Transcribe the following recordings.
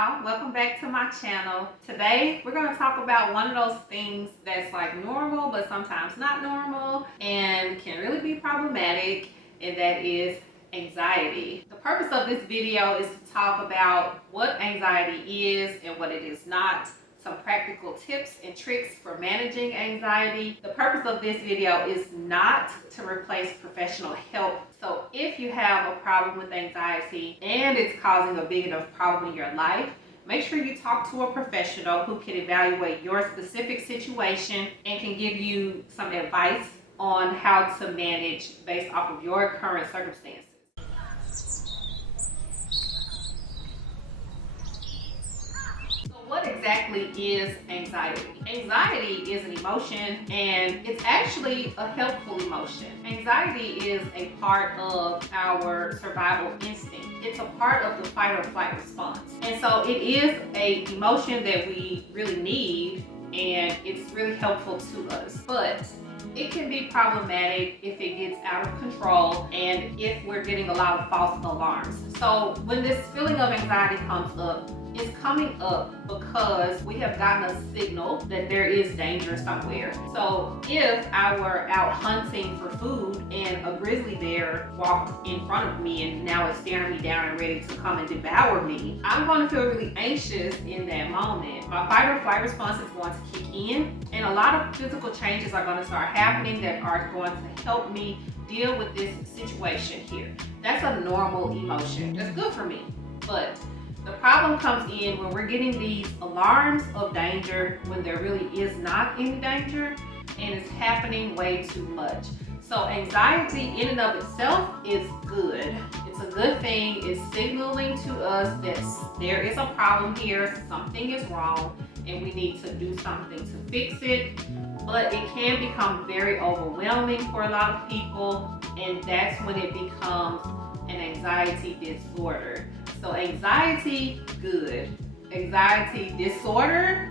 y'all, welcome back to my channel. Today we're going to talk about one of those things that's like normal but sometimes not normal and can really be problematic, and that is anxiety. The purpose of this video is to talk about what anxiety is and what it is not, some practical tips and tricks for managing anxiety. The purpose of this video is not to replace professional help. So if you have a problem with anxiety and it's causing a big enough problem in your life, make sure you talk to a professional who can evaluate your specific situation and can give you some advice on how to manage based off of your current circumstances. What exactly is anxiety? Anxiety is an emotion, and it's actually a helpful emotion. Anxiety is a part of our survival instinct. It's a part of the fight or flight response. And so it is an emotion that we really need, and it's really helpful to us. But it can be problematic if it gets out of control and if we're getting a lot of false alarms. So when this feeling of anxiety comes up, it's coming up because we have gotten a signal that there is danger somewhere. So if I were out hunting for food and a grizzly bear walked in front of me and now it's staring me down and ready to come and devour me, I'm going to feel really anxious in that moment. My fight or flight response is going to kick in, and a lot of physical changes are going to start happening that are going to help me deal with this situation here. That's a normal emotion. That's good for me. But the problem comes in when we're getting these alarms of danger when there really is not any danger and it's happening way too much. So anxiety in and of itself is good. It's a good thing. It's signaling to us that there is a problem here, something is wrong, and we need to do something to fix it. But it can become very overwhelming for a lot of people, and that's when it becomes an anxiety disorder. So anxiety, good. Anxiety disorder,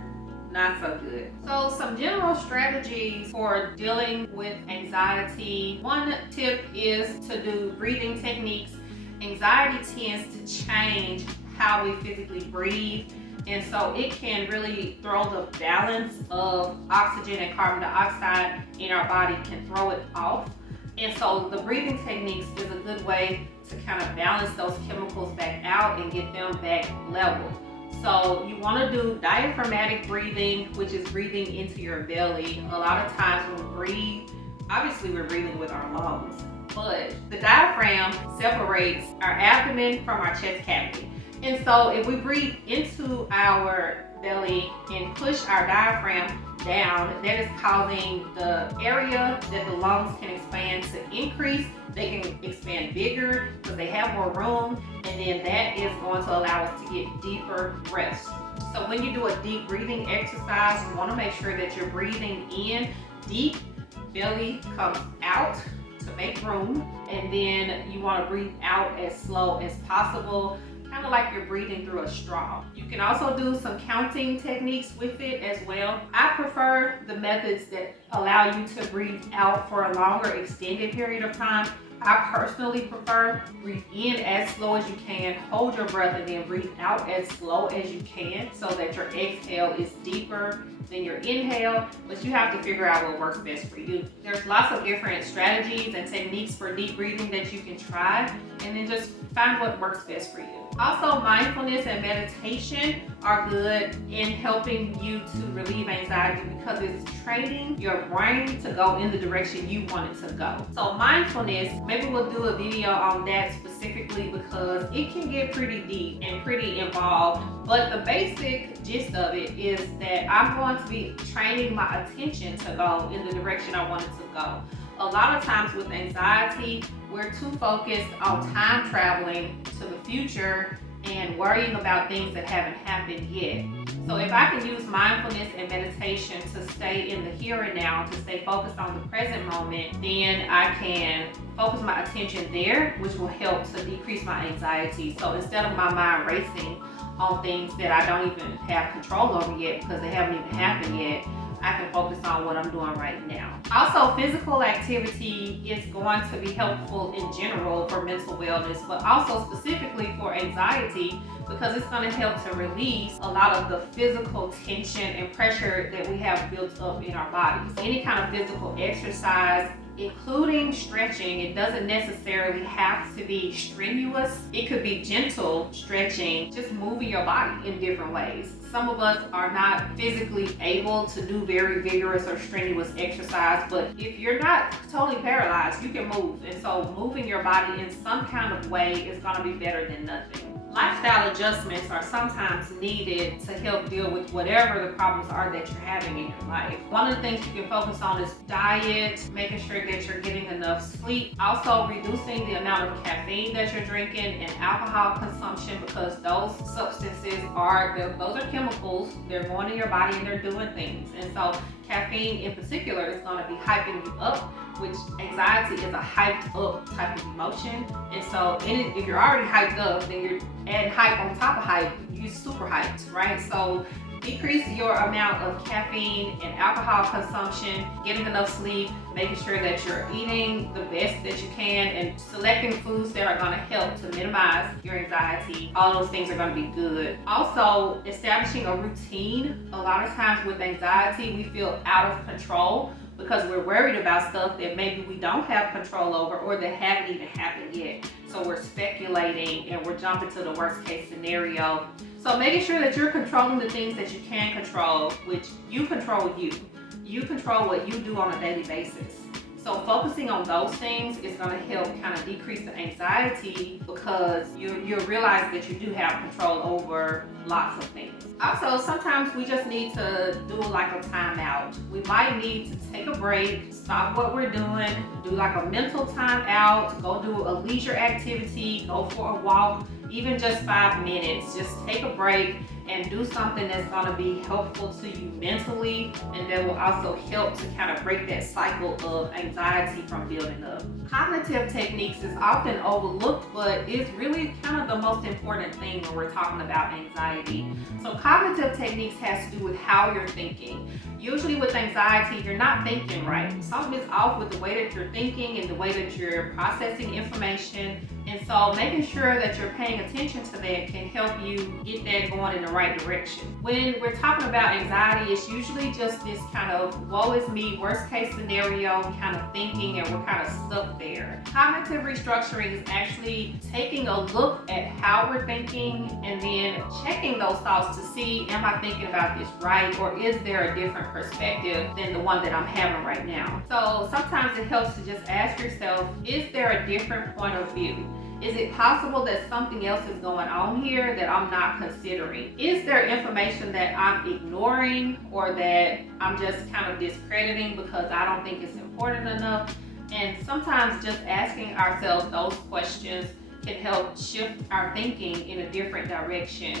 not so good. So some general strategies for dealing with anxiety. One tip is to do breathing techniques. Anxiety tends to change how we physically breathe, and so it can really throw the balance of oxygen and carbon dioxide in our body, can throw it off. And so the breathing techniques is a good way to kind of balance those chemicals back out and get them back level. So you want to do diaphragmatic breathing, which is breathing into your belly. A lot of times when we breathe, obviously we're breathing with our lungs, but the diaphragm separates our abdomen from our chest cavity. And so if we breathe into our belly and push our diaphragm down, that is causing the area that the lungs can expand to increase. They can expand bigger because they have more room, and then that is going to allow us to get deeper breaths. So when you do a deep breathing exercise, you want to make sure that you're breathing in deep, belly comes out to make room, and then you want to breathe out as slow as possible, kind of like you're breathing through a straw. You can also do some counting techniques with it as well. I prefer the methods that allow you to breathe out for a longer extended period of time. I personally prefer breathe in as slow as you can, hold your breath, and then breathe out as slow as you can so that your exhale is deeper than your inhale, but you have to figure out what works best for you. There's lots of different strategies and techniques for deep breathing that you can try, and then just find what works best for you. Also, mindfulness and meditation are good in helping you to relieve anxiety because it's training your brain to go in the direction you want it to go. So mindfulness, maybe we'll do a video on that specifically because it can get pretty deep and pretty involved. But the basic gist of it is that I'm going to be training my attention to go in the direction I want it to go. A lot of times with anxiety, we're too focused on time traveling to the future and worrying about things that haven't happened yet. So if I can use mindfulness and meditation to stay in the here and now, to stay focused on the present moment, then I can focus my attention there, which will help to decrease my anxiety. So instead of my mind racing on things that I don't even have control over yet because they haven't even happened yet, I can focus on what I'm doing right now. Also, physical activity is going to be helpful in general for mental wellness, but also specifically for anxiety because it's going to help to release a lot of the physical tension and pressure that we have built up in our bodies. Any kind of physical exercise, including stretching, it doesn't necessarily have to be strenuous. It could be gentle stretching, just moving your body in different ways. Some of us are not physically able to do very vigorous or strenuous exercise, but if you're not totally paralyzed, you can move. And so moving your body in some kind of way is going to be better than nothing. Lifestyle adjustments are sometimes needed to help deal with whatever the problems are that you're having in your life. One of the things you can focus on is diet, making sure that you're getting enough sleep, also reducing the amount of caffeine that you're drinking and alcohol consumption, because those substances those are chemicals. They're going in your body and they're doing things. And so caffeine in particular is going to be hyping you up, which anxiety is a hyped up type of emotion. And so if you're already hyped up, then you're adding hype on top of hype. You're super hyped, right? So decrease your amount of caffeine and alcohol consumption, getting enough sleep, making sure that you're eating the best that you can, and selecting foods that are going to help to minimize your anxiety. All those things are going to be good. Also, establishing a routine. A lot of times with anxiety, we feel out of control because we're worried about stuff that maybe we don't have control over or that haven't even happened yet. So we're speculating and we're jumping to the worst case scenario. So making sure that you're controlling the things that you can control, which you control you. You control what you do on a daily basis. So focusing on those things is going to help kind of decrease the anxiety, because you realize that you do have control over lots of things. Also, sometimes we just need to do like a timeout. We might need to take a break, stop what we're doing, do like a mental timeout, go do a leisure activity, go for a walk, even just 5 minutes. Just take a break and do something that's going to be helpful to you mentally, and that will also help to kind of break that cycle of anxiety from building up. Cognitive techniques is often overlooked, but it's really kind of the most important thing when we're talking about anxiety. So cognitive techniques has to do with how you're thinking. Usually with anxiety, you're not thinking right. Something is off with the way that you're thinking and the way that you're processing information. And so making sure that you're paying attention to that can help you get that going in the right direction. When we're talking about anxiety, it's usually just this kind of woe is me, worst case scenario kind of thinking, and we're kind of stuck there. Cognitive restructuring is actually taking a look at how we're thinking and then checking those thoughts to see, am I thinking about this right, or is there a different perspective than the one that I'm having right now? So sometimes it helps to just ask yourself, is there a different point of view? Is it possible that something else is going on here that I'm not considering? Is there information that I'm ignoring or that I'm just kind of discrediting because I don't think it's important enough? And sometimes just asking ourselves those questions can help shift our thinking in a different direction.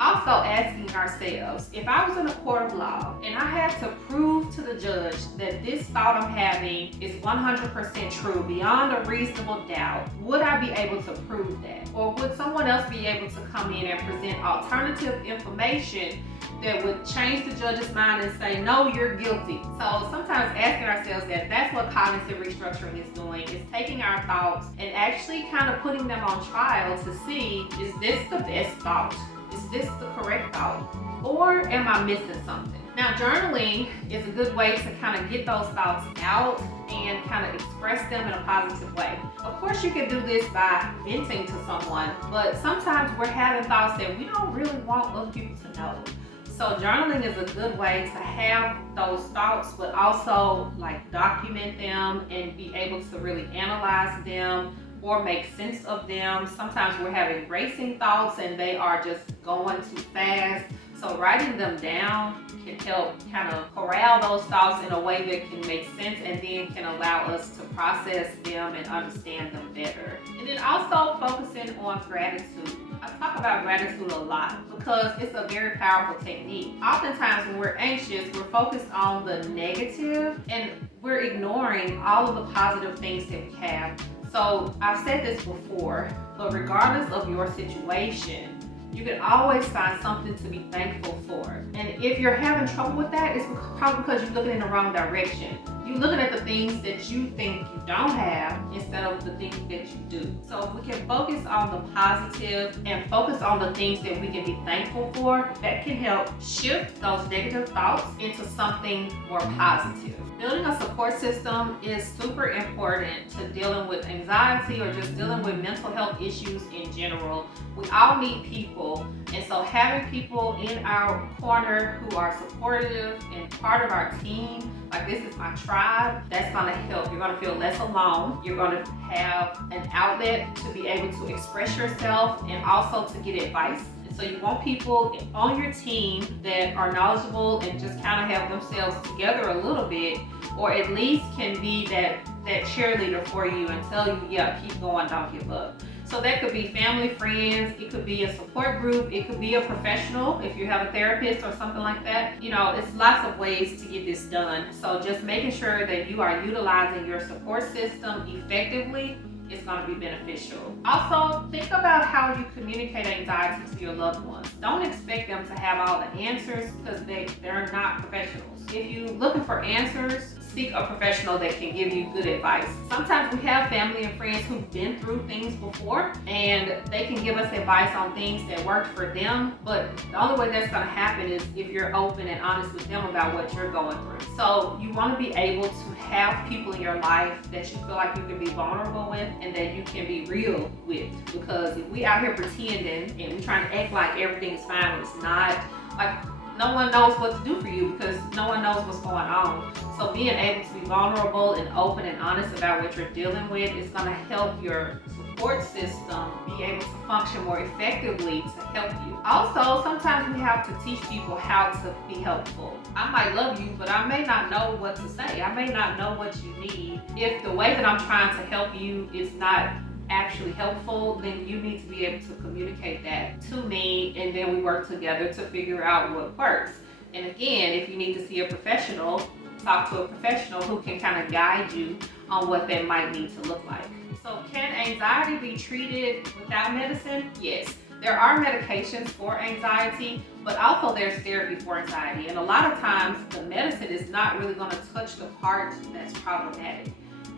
Also asking ourselves, if I was in a court of law and I had to prove to the judge that this thought I'm having is 100% true beyond a reasonable doubt, would I be able to prove that? Or would someone else be able to come in and present alternative information that would change the judge's mind and say, no, you're guilty? So sometimes asking ourselves that, that's what cognitive restructuring is doing, is taking our thoughts and actually kind of putting them on trial to see, is this the best thought? Is this the correct thought? Or am I missing something? Now, journaling is a good way to kind of get those thoughts out and kind of express them in a positive way. Of course, you can do this by venting to someone, but sometimes we're having thoughts that we don't really want other people to know. So journaling is a good way to have those thoughts, but also like document them and be able to really analyze them or make sense of them. Sometimes we're having racing thoughts and they are just going too fast. So writing them down can help kind of corral those thoughts in a way that can make sense and then can allow us to process them and understand them better. And then also focusing on gratitude. I talk about gratitude a lot because it's a very powerful technique. Oftentimes when we're anxious, we're focused on the negative and we're ignoring all of the positive things that we have. So I've said this before, but regardless of your situation, you can always find something to be thankful for. And if you're having trouble with that, it's probably because you're looking in the wrong direction. You You're looking at the things that you think you don't have instead of the things that you do. So if we can focus on the positive and focus on the things that we can be thankful for, that can help shift those negative thoughts into something more positive. Building a support system is super important to dealing with anxiety or just dealing with mental health issues in general. We all need people, and so having people in our corner who are supportive and part of our team, like this is my tribe, that's gonna help. You're gonna feel less alone. You're gonna have an outlet to be able to express yourself and also to get advice. So you want people on your team that are knowledgeable and just kind of have themselves together a little bit, or at least can be that cheerleader for you and tell you, yeah, keep going, don't give up. So that could be family, friends, it could be a support group, it could be a professional if you have a therapist or something like that. You know, it's lots of ways to get this done. So just making sure that you are utilizing your support system effectively is going to be beneficial. Also, think about how you communicate anxiety to your loved ones. Don't expect them to have all the answers because they're not professionals. If you're looking for answers, seek a professional that can give you good advice. Sometimes we have family and friends who've been through things before and they can give us advice on things that worked for them, but the only way that's going to happen is if you're open and honest with them about what you're going through. So you want to be able to have people in your life that you feel like you can be vulnerable with and that you can be real with, because if we out here pretending and we trying to act like everything's fine when it's not, like no one knows what to do for you because no one knows what's going on. So being able to be vulnerable and open and honest about what you're dealing with is going to help your support system be able to function more effectively to help you. Also, sometimes we have to teach people how to be helpful. I might love you, but I may not know what to say. I may not know what you need. If the way that I'm trying to help you is not actually helpful, then you need to be able to communicate that to me, and then we work together to figure out what works. And again, if you need to see a professional, talk to a professional who can kind of guide you on what that might need to look like. So can anxiety be treated without medicine? Yes. There are medications for anxiety, but also there's therapy for anxiety. And a lot of times the medicine is not really going to touch the part that's problematic.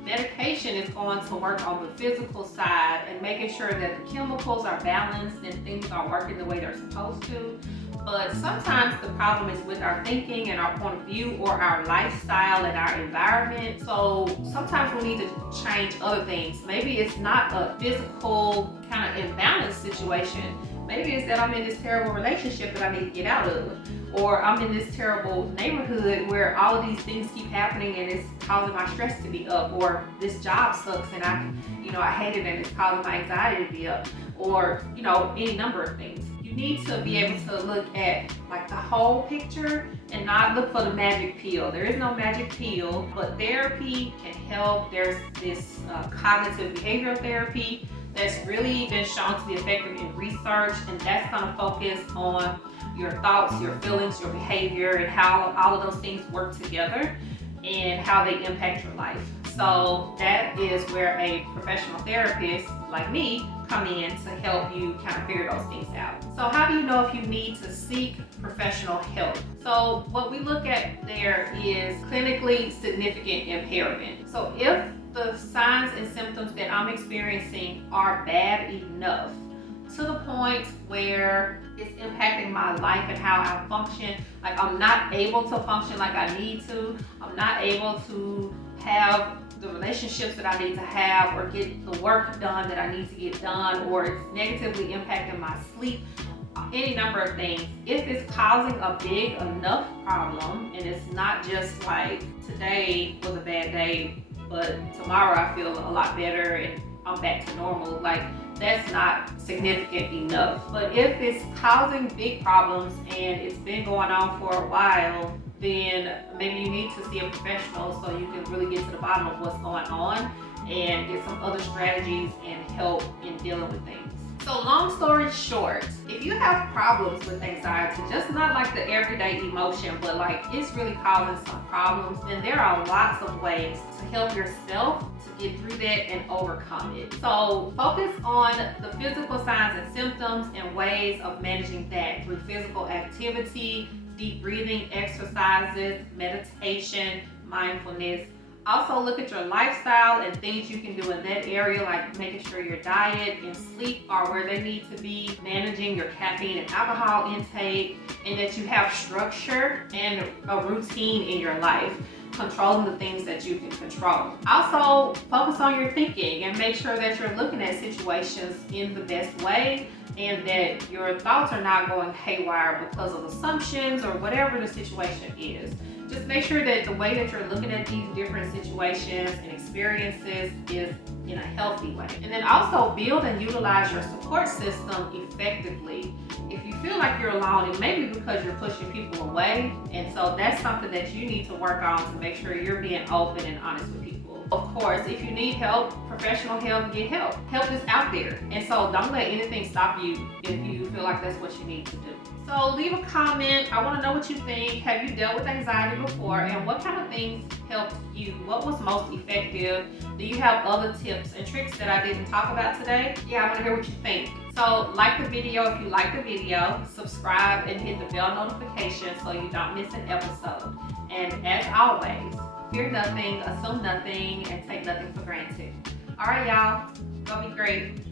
Medication is going to work on the physical side and making sure that the chemicals are balanced and things are working the way they're supposed to. But sometimes the problem is with our thinking and our point of view or our lifestyle and our environment. So sometimes we need to change other things. Maybe it's not a physical kind of imbalance situation. Maybe it's that I'm in this terrible relationship that I need to get out of. Or I'm in this terrible neighborhood where all of these things keep happening and it's causing my stress to be up. Or this job sucks and I hate it and it's causing my anxiety to be up. Or, any number of things. You need to be able to look at like the whole picture and not look for the magic pill. There is no magic pill, but therapy can help. There's this cognitive behavioral therapy that's really been shown to be effective in research, and that's going to focus on your thoughts, your feelings, your behavior, and how all of those things work together and how they impact your life. So that is where a professional therapist like me come in to help you kind of figure those things out. So how do you know if you need to seek professional help? So what we look at there is clinically significant impairment. So if the signs and symptoms that I'm experiencing are bad enough to the point where it's impacting my life and how I function, like I'm not able to function like I need to, I'm not able to have the relationships that I need to have or get the work done that I need to get done, or it's negatively impacting my sleep, any number of things. If it's causing a big enough problem and it's not just like today was a bad day, but tomorrow I feel a lot better and I'm back to normal, like that's not significant enough. But if it's causing big problems and it's been going on for a while, then maybe you need to see a professional so you can really get to the bottom of what's going on and get some other strategies and help in dealing with things. So long story short, if you have problems with anxiety, just not like the everyday emotion, but like it's really causing some problems, then there are lots of ways to help yourself to get through that and overcome it. So focus on the physical signs and symptoms and ways of managing that through physical activity, deep breathing exercises, meditation, mindfulness, Also look at your lifestyle and things you can do in that area, like making sure your diet and sleep are where they need to be, managing your caffeine and alcohol intake, and that you have structure and a routine in your life, controlling the things that you can control. Also, focus on your thinking and make sure that you're looking at situations in the best way and that your thoughts are not going haywire because of assumptions or whatever the situation is. Just make sure that the way that you're looking at these different situations and experiences is in a healthy way. And then also build and utilize your support system effectively. If you feel like you're alone, it may be because you're pushing people away. And so that's something that you need to work on to make sure you're being open and honest with people. Of course, if you need help, professional help, get help. Help is out there. And so don't let anything stop you if you feel like that's what you need to do. So leave a comment. I want to know what you think. Have you dealt with anxiety before, and what kind of things helped you? What was most effective? Do you have other tips and tricks that I didn't talk about today? Yeah, I want to hear what you think. So like the video if you like the video, subscribe and hit the bell notification so you don't miss an episode. And as always, fear nothing, assume nothing, and take nothing for granted. All right, y'all, go be great.